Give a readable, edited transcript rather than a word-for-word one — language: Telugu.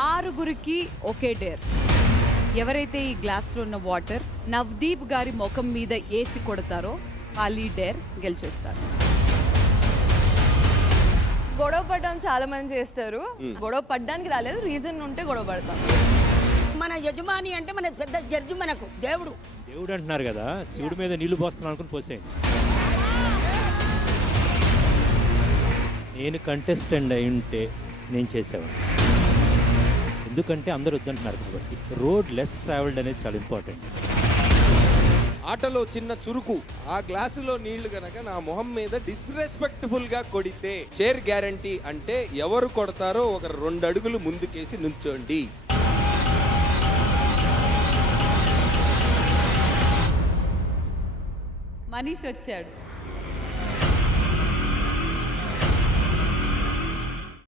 ఆరుగురికి ఒకే డేర్. ఎవరైతే ఈ గ్లాస్లో ఉన్న వాటర్ నవదీప్ గారి ముఖం మీద వేసి కొడతారో వాళ్ళు ఈ డేర్ గెలిచేస్తారు. గొడవ పడడం చాలా మంది చేస్తారు. గొడవ పడ్డానికి రాలేదు, రీజన్ ఉంటే గొడవ పడతాం. మన యజమాని అంటే మన పెద్ద జడ్జి, మనకు దేవుడు. దేవుడు అంటున్నారు కదా, శివుడి మీద నీళ్లు పోస్తున్నాను అనుకుని పోసేయండి. నేను కంటెస్టెంట్ అయి ఉంటే నేను చేసేవాడిని. ఎందుకంటే అందరూ వద్దంటున్నారు కాబట్టి. రోడ్ లెస్ ట్రావెల్డ్ అనేది చాలా ఇంపార్టెంట్. ఆటలో చిన్న చురుకు, ఆ గ్లాసులో నీళ్లు గనక నా మొహం మీద డిస్రెస్పెక్ట్ఫుల్ గా కొడితే చైర్ గ్యారంటీ. అంటే ఎవరు కొడతారో ఒక 2 అడుగులు ముందుకేసి నుంచోండి. మనీష్ వచ్చాడు.